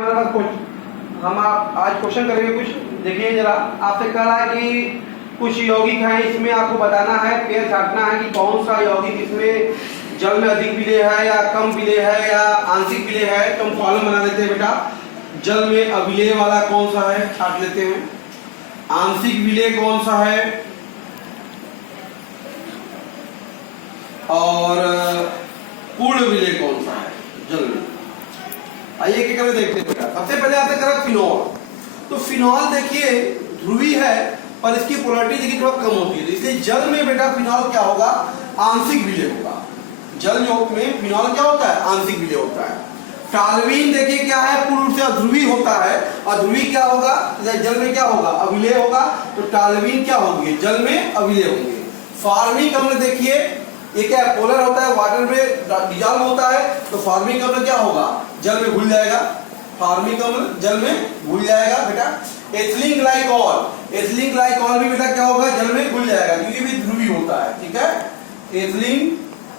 हमारे पास हम आप आज क्वेश्चन करेंगे कुछ। देखिए जरा, आपसे कह रहा है कि कुछ यौगिक हैं, इसमें आपको बताना है, पेड़ छांटना है कि कौन सा यौगिक इसमें जल में अधिक विलेय है या कम विलेय है या आंशिक विलेय है। तो हम कॉलम बना देते हैं बेटा। जल में अविलेय वाला कौन सा है, छांट लेते हैं। आंशिक विलेय कौन सा है और पूर्ण विलेय कौन सा है जल में। आइए क्या करके देखते हैं बेटा। सबसे पहले आपने करा फिनॉल। तो फिनॉल देखिए ध्रुवीय है पर इसकी पोलैरिटी देखिए थोड़ा कम होती है, इसलिए जल में बेटा फिनॉल क्या होगा, आंशिक विलेय होगा। जल योग में फिनॉल क्या होता है, आंशिक विलेय होता है। टालवीन देखिए क्या है, पूर्ण रूप से अध्रुवीय होता है। अध्रुवीय क्या होगा, जल में क्या होगा, अविलेय होगा। तो टालवीन क्या होंगे, जल में अविलेय होंगे। फॉर्मिक अम्ल देखिए ये क्या है, पोलर होता है, वाटर में डिजॉल्व होता है। तो फॉर्मिक अम्ल क्या होगा, जल में घुल जाएगा। फॉर्मिक अम्ल जल में घुल जाएगा बेटा। एथिलीन ग्लाइकॉल, एथिलीन ग्लाइकॉल भी बेटा क्या होगा, जल में घुल जाएगा क्योंकि भी ध्रुवीय होता है। ठीक है, एथिलीन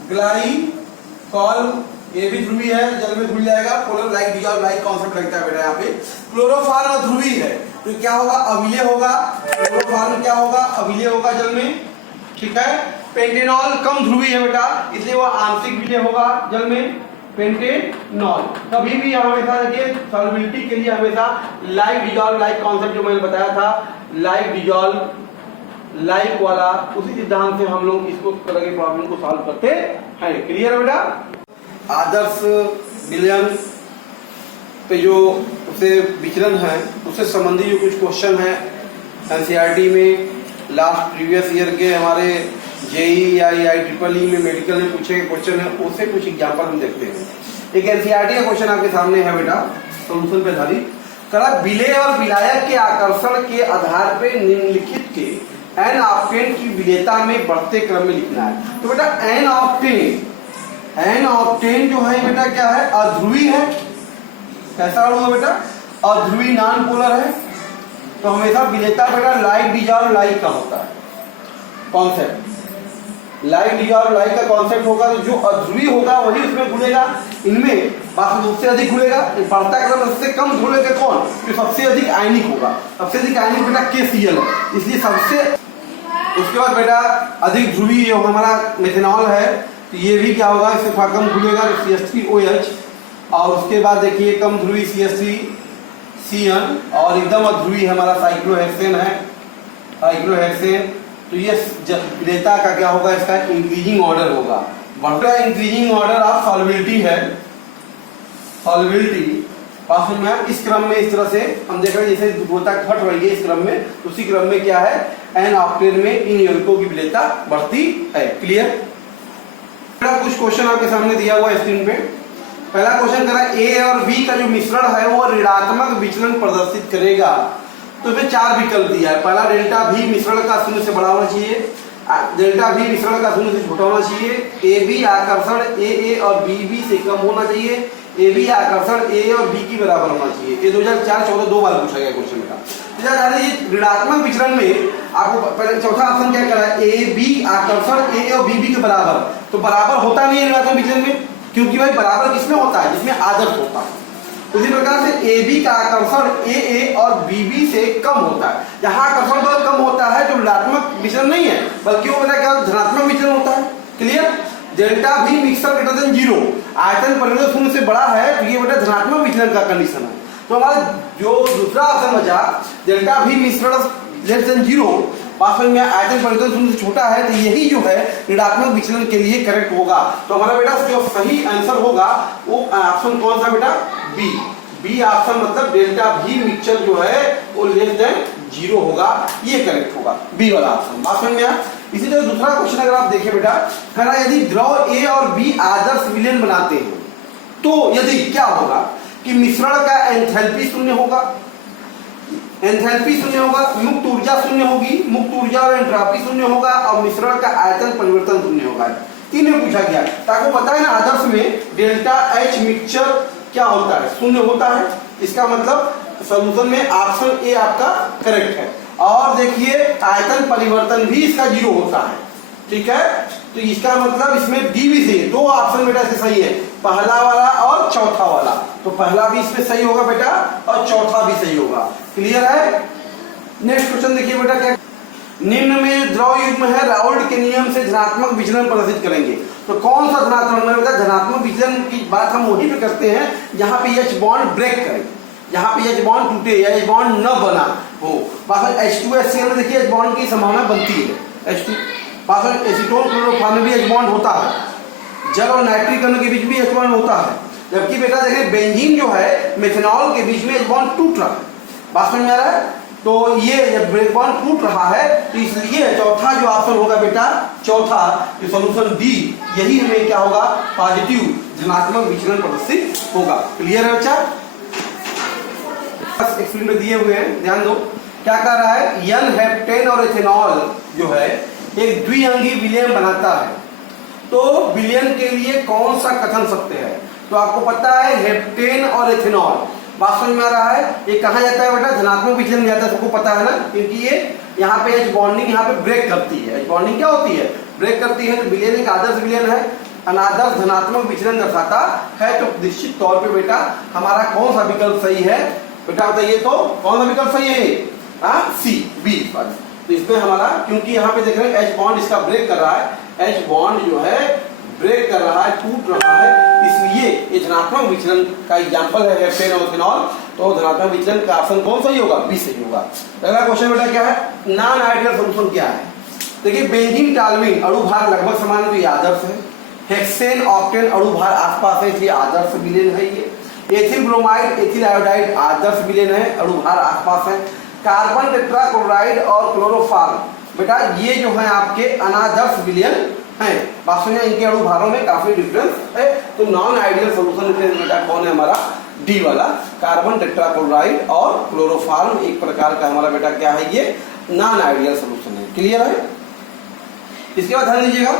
ग्लाइकॉल ये भी ध्रुवीय है, जल में घुल जाएगा। Polar like dissolve like concept लगता है बेटा यहाँ पे। क्लोरोफॉर्म ध्रुवीय है तो क्या होगा, अविलेय होगा। क्लोरोफॉर्म क्या होगा, अविलेय होगा जल में। ठीक है, पेंटेनॉल कम ध्रुवीय है बेटा, इसलिए वो आंशिक विलेय होगा जल में। पेंटेनॉल कभी भी हमेशा देखिए सॉल्युबिलिटी के लिए हमेशा लाइक डिजॉल्व लाइक कॉन्सेप्ट जो मैंने बताया था, लाइक डिजॉल्व लाइक वाला, उसी सिद्धांत से हम लोग इसको तरह के प्रॉब्लम को सॉल्व करते हैं। क्लियर है बेटा। आदर्श विलयन पे जो उसे विचलन है उससे संबंधित जो कुछ क्वेश्चन है एनसीईआरटी में लास्ट प्रीवियस ईयर के हमारे जेई या IEEE में मेडिकल में पूछे गए क्वेश्चन है, उससे कुछ एग्जांपल हम देखते हैं। एक एनसीईआरटी का क्वेश्चन आपके सामने है बेटा, सोल्यूशन पे आधारित। करा विलेय और विलायक के आकर्षण के आधार पे निम्नलिखित के एन ऑक्टेन की विलेयता में बढ़ते क्रम में लिखना है। तो बेटा एन ऑक्टेन जो है बेटा क्या है, अध्रुवीय है। कैसा अणु है बेटा, अध्रुवीय नॉन पोलर है। तो हमेशा विलेयता बेटा लाइक डिजॉल्व लाइक का होता है कॉन्सेप्ट। लाइक डिजॉल्व लाइक का कॉन्सेप्ट होगा तो जो अध्रुवीय होगा वही उसमें घुलेगा, इनमें बाकी सबसे अधिक घुलेगा। बढ़ता क्रम सबसे कम घुलेगा कौन, जो सबसे अधिक आयनिक होगा। सबसे अधिक आयनिक बेटा KCl है, इसलिए सबसे। उसके बाद बेटा अधिक ध्रुवीय जो हमारा मेथनॉल है तो ये भी क्या होगा, इससे थोड़ा कम घुलेगा तो CH3OH। और उसके बाद देखिए कम ध्रुवीय CH3CN और एकदम अध्रुवीय हमारा साइक्लोहेक्सेन है, साइक्लोहेक्सेन। तो ये विलेयता का क्या होगा, इसका इंक्रीजिंग ऑर्डर होगा। बढ़ता इंक्रीजिंग ऑर्डर ऑफ सॉल्युबिलिटी है, सॉल्युबिलिटी पास में इस क्रम में इस तरह से हम देख रहे हैं जैसे गोता घट रही है इस क्रम में, उसी क्रम में क्या है एन ऑक्टेन में इन यौगिकों की विलेयता बढ़ती है। क्लियर। कुछ क्वेश्चन आपके सामने दिया हुआ है स्क्रीन पे। पहला क्वेश्चन करा A और B का जो मिश्रण है वो ऋणात्मक विचलन प्रदर्शित करेगा। तो इसमें 4 विकल्प दिया है। पहला डेल्टा V मिश्रण का 0 से बड़ा होना चाहिए, डेल्टा V मिश्रण का 0 से छोटा होना चाहिए, AB आकर्षण AA और BB से कम होना चाहिए, AB आकर्षण A और B की बराबर होना चाहिए। ये 2004-14 दो बार पूछा गया क्वेश्चन का। ऋणात्मक विचलन में आपको पहले चौथा ऑप्शन क्या करा है, AB आकर्षण A और BB के बराबर। तो बराबर होता नहीं है ऋणात्मक विचलन में, क्योंकि भाई बराबर किसमें होता है, जिसमें आदर्श होता है। उसी प्रकार से AB का आकर्षण AA और BB से कम होता है। जहां आकर्षण बल कम होता है तो ऋणात्मक विचलन नहीं है, बल्कि वो बेटा क्या धनात्मक विचलन होता है। Clear. Delta V mixer greater than 0, आयतन परिवर्तन 0 से बड़ा है तो ये बेटा धनात्मक विचलन का कंडीशन है। तो हमारा जो दूसरा ऑप्शन बचा डेल्टा V मिश्रण लेस देन 0, वास्तव में आयतन परिवर्तन 0 से छोटा है, तो यही जो है ऋणात्मक विचलन के लिए करेक्ट होगा। तो हमारा बेटा जो सही आंसर होगा वो ऑप्शन कौन सा बेटा, बी ऑप्शन, मतलब डेल्टा V मिक्सचर जो है वो लेस देन 0 होगा, ये करेक्ट होगा बी वाला ऑप्शन। बात समझ में आया। इसी तरह दूसरा क्वेश्चन अगर आप देखें बेटा, कहना यदि द्रव A और B आदर्श विलयन बनाते हैं तो यदि क्या होगा कि मिश्रण का एंथैल्पी 0 होगा, एंथैल्पी 0 होगा, मुक्त ऊर्जा 0 होगी, मुक्त ऊर्जा और एंट्रोपी 0 होगा और मिश्रण का आयतन परिवर्तन 0 होगा। 3 में पूछा गया ताकि पता है ना आदर्श में डेल्टा H मिक्सचर क्या होता है, 0 होता है। इसका मतलब सॉल्यूशन में ऑप्शन ए आपका करेक्ट है। और देखिए आयतन परिवर्तन भी इसका 0 होता है। ठीक है, तो इसका मतलब इसमें डी भी सही है। 2 ऑप्शन बेटा इसके सही है, पहला वाला और चौथा वाला, तो पहला भी इसमें सही होगा बेटा और चौथा भी सही होगा। क्लियर है? नेक्स्ट क्वेश्चन देखिए बेटा, क्या निम्न में द्रव युग्म है राउल्ट के नियम से धनात्मक विचलन प्रदर्शित करेंगे। तो कौन सा धनात्मक बेटा? धनात्मक विचलन की बात हम वहीं पे करते हैं जहां पे H बॉन्ड ब्रेक करे, जहां पे H बॉन्ड टूटे या H बॉन्ड न बना हो। पास H2HCl में देखिए H बॉन्ड की संभावना बनती है। H2 पास एसीटोन क्लोरोफॉर्म में भी H बॉन्ड होता है, जल और नाइट्रिक अणु के बीच भी H बॉन्ड होता है। जबकि बेटा देखिए बेंजीन जो है मेथनॉल के बीच में H बॉन्ड टूट रहा है। बात समझ में आ रहा है? तो ये जब ब्रेक बॉन्ड टूट रहा है तो इसलिए चौथा जो ऑप्शन होगा बेटा, चौथा जो सोल्यूशन डी, यही हमें क्या होगा? पॉजिटिव धनात्मक विचलन प्रदर्शित होगा। क्लियर है बच्चा? एक्सपेरिमेंट दिए हुए हैं, ध्यान दो। क्या कर रहा है? एन हेप्टेन और एथेनॉल जो है एक द्विअंगी विलयन बनाता है। तो विलयन के लिए कौन सा कथन सत्य है? तो आपको पता है हेप्टेन और एथेनॉल, बात समझ में आ रहा है? ये कहा जाता है बेटा धनात्मक विचलन में जाता है, सबको पता है ना, क्योंकि ये यहाँ पे H बॉन्डिंग यहाँ पे ब्रेक करती है। H बॉन्डिंग क्या होती है? ब्रेक करती है। तो विलयन एक आदर्श विलयन है, अनादर्श धनात्मक विचलन दर्शाता है। तो निश्चित तौर पे बेटा हमारा कौन सा विकल्प सही है? बेटा बताइए तो कौन सा विकल्प सही है? सी, बी। तो इसमें हमारा, क्योंकि यहाँ पे देख रहे हैं H बॉन्ड इसका ब्रेक कर रहा है, H बॉन्ड जो है ब्रेक कर रहा है, टूट रहा है, इसलिए ये धनात्मक विचलन का एग्जांपल है हेप्टेन और एथेनॉल। तो धनात्मक विचलन का ऑप्शन कौन सही होगा? बी सही होगा। अगला क्वेश्चन बेटा क्या है? नॉन आइडियल सॉल्यूशन क्या है? देखिए बेंजीन टालमिन अणु भार लगभग समान है, तो ये आदर्श है। हेक्सेन ऑक्टेन अणु भार आसपास है, इसलिए आदर्श विलयन है। ये एथिल ब्रोमाइड एथिल आयोडाइड आदर्श विलयन है, अणु भार आसपास है। कार्बन टेट्राक्लोराइड और क्लोरोफॉर्म बेटा ये जो है आपके अनादर्श विलयन है। बात सुनिए, इनके अणु भारों में काफी डिफरेंस है। तो नॉन आइडियल सॉल्यूशन बेटा कौन है? हमारा डी वाला, कार्बन टेट्राक्लोराइड और क्लोरोफॉर्म एक प्रकार का हमारा बेटा क्या है? ये नॉन आइडियल सॉल्यूशन है। क्लियर है? इसके बाद ध्यान दीजिएगा,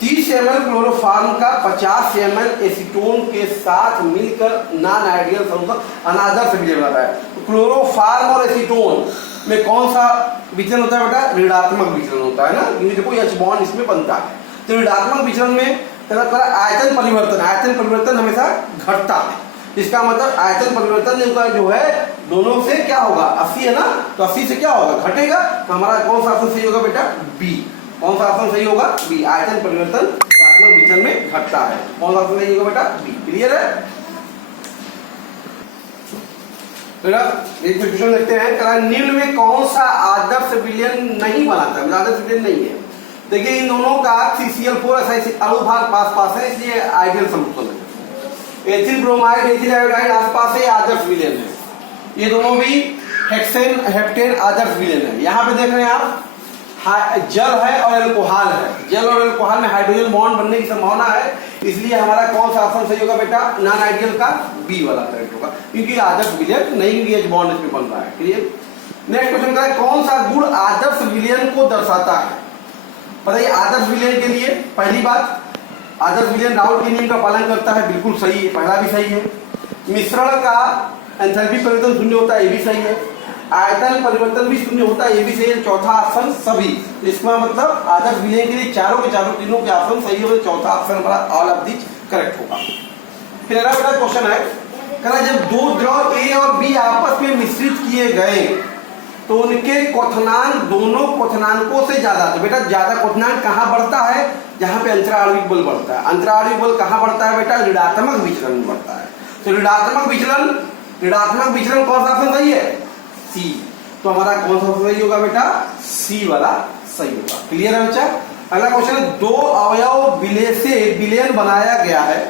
30 ml क्लोरोफॉर्म का 50 ml एसीटोन के साथ मिलकर नॉन आइडियल सॉल्यूशन अनादर्श विलयन बनाता है। तो क्लोरोफॉर्म और एसीटोन में कौन सा विचलन होता है बेटा? ऋणात्मक विचलन होता है ना, क्योंकि देखो H बॉन्ड इसमें बनता है। तो ऋणात्मक विचलन में आयतन परिवर्तन हमेशा घटता है। इसका मतलब आयतन परिवर्तन का जो है दोनों से क्या होगा? 80 है ना, तो 80 से क्या होगा? घटेगा। तो हमारा कौन सा ऑप्शन सही होगा बेटा? बी। कौन सा ऑप्शन सही होगा? बी। आयतन परिवर्तन ऋणात्मक विचलन में घटता है। कौन सा ऑप्शन सही होगा बेटा? बी। क्लियर है? क्वेश्चन देखते हैं, निम्न में कौन सा आदर्श विलयन नहीं बनाता है? आदर्श विलयन नहीं है। देखिए इन दोनों का CCl4 अणु भार पास है, इसलिए आइडियल सॉल्यूशन है। एथिल ब्रोमाइड एथिल आयोडाइड आसपास है, आदर्श विलयन है। ये दोनों भी हेक्सेन हेप्टेन आदर्श विलयन है। यहाँ पे देख रहे हैं आप जल है और एल्कोहल है, जल और एल्कोहल में हाइड्रोजन बॉन्ड बनने की संभावना है, इसलिए हमारा कौन सा ऑप्शन सही होगा बेटा? नॉन आइडियल का बी वाला करेक्ट होगा, क्योंकि आदर्श विलयन नहीं, H बॉन्ड इसमें बन रहा है। क्लियर? नेक्स्ट क्वेश्चन का है, कौन सा गुण आदर्श विलयन को दर्शाता है? बताइए आदर्श विलयन के लिए पहली बात, आदर्श विलयन राउल्ट के नियम का पालन करता है, बिल्कुल सही है, पहला भी सही है। मिश्रण का एंथैल्पी परिवर्तन शून्य होता है, ये भी सही है। आयतन परिवर्तन भी शून्य होता है, ये भी सही है। चौथा ऑप्शन सभी, इसका मतलब आदर्श विलयन के लिए चारों के चारों तीनों के ऑप्शन सही होंगे। चौथा ऑप्शन हमारा ऑल ऑफ दिस करेक्ट होगा। फिर अगला बेटा क्वेश्चन है, कहना जब दो द्रव ए और बी आपस में मिश्रित किए गए तो उनके क्वथनांक दोनों क्वथनांकों से ज्यादा, तो बेटा ज्यादा क्वथनांक कहाँ बढ़ता है? जहां पे अंतराणविक बल बढ़ता है। अंतराणविक बल कहाँ बढ़ता है बेटा? ऋणात्मक विचलन में बढ़ता है। तो ऋणात्मक विचलन कौन सा ऑप्शन सही है? सी। तो हमारा कौन सा सही होगा बेटा? सी वाला सही होगा। क्लियर है बच्चा? अगला क्वेश्चन है, दो अवयव विलय से विलयन बनाया गया है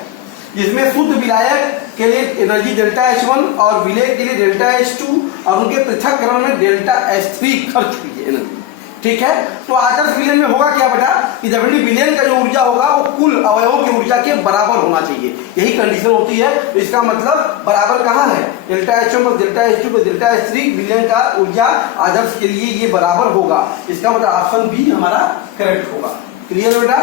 जिसमें शुद्ध विलायक के लिए एनर्जी डेल्टा H1 और विलय के लिए डेल्टा H2 और उनके पृथक्करण में डेल्टा H3 खर्च हुई है एनर्जी। ठीक है? तो आदर्श विलयन में होगा क्या बेटा? कि डेफिनेटली विलयन का जो ऊर्जा होगा वो कुल अवयवों की ऊर्जा के बराबर होना चाहिए, यही कंडीशन होती है। तो इसका मतलब बराबर कहाँ है? डेल्टा H1 पर डेल्टा H2 पर डेल्टा H3, विलयन का ऊर्जा आदर्श के लिए ये बराबर होगा। इसका मतलब ऑप्शन बी हमारा करेक्ट होगा। क्लियर बेटा?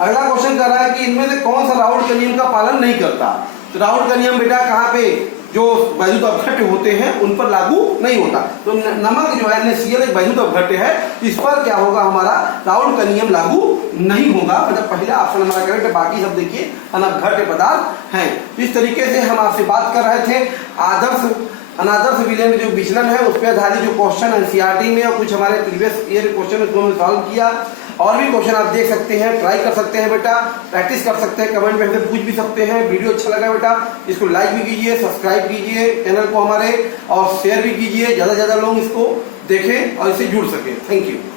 अगला क्वेश्चन कर रहा है कि इनमें से कौन सा राउल्ट के नियम का पालन नहीं करता? तो राउल्ट का नियम बेटा कहाँ पे जो वैद्युत अपघट्य होते हैं उन पर लागू नहीं होता। तो नमक जो है NaCl एक वैद्युत अपघट्य है, इस पर क्या होगा, हमारा राउल्ट का नियम लागू नहीं होगा। मतलब पहला ऑप्शन हमारा करेक्ट है, बाकी सब देखिए अनअपघट्य पदार्थ हैं। इस तरीके से हम आपसे बात कर रहे थे आदर्श अनादर्श विलय में जो विचलन है उस पर आधारित जो क्वेश्चन एनसीईआरटी में और कुछ हमारे प्रीवियस ईयर क्वेश्चन उसको हमने सॉल्व किया। और भी क्वेश्चन आप देख सकते हैं, ट्राई कर सकते हैं बेटा, प्रैक्टिस कर सकते हैं, कमेंट में हमसे पूछ भी सकते हैं। वीडियो अच्छा लगा बेटा इसको लाइक भी कीजिए, सब्सक्राइब कीजिए चैनल को हमारे, और शेयर भी कीजिए, ज्यादा से ज्यादा लोग इसको देखें और इससे जुड़ सके। Thank you.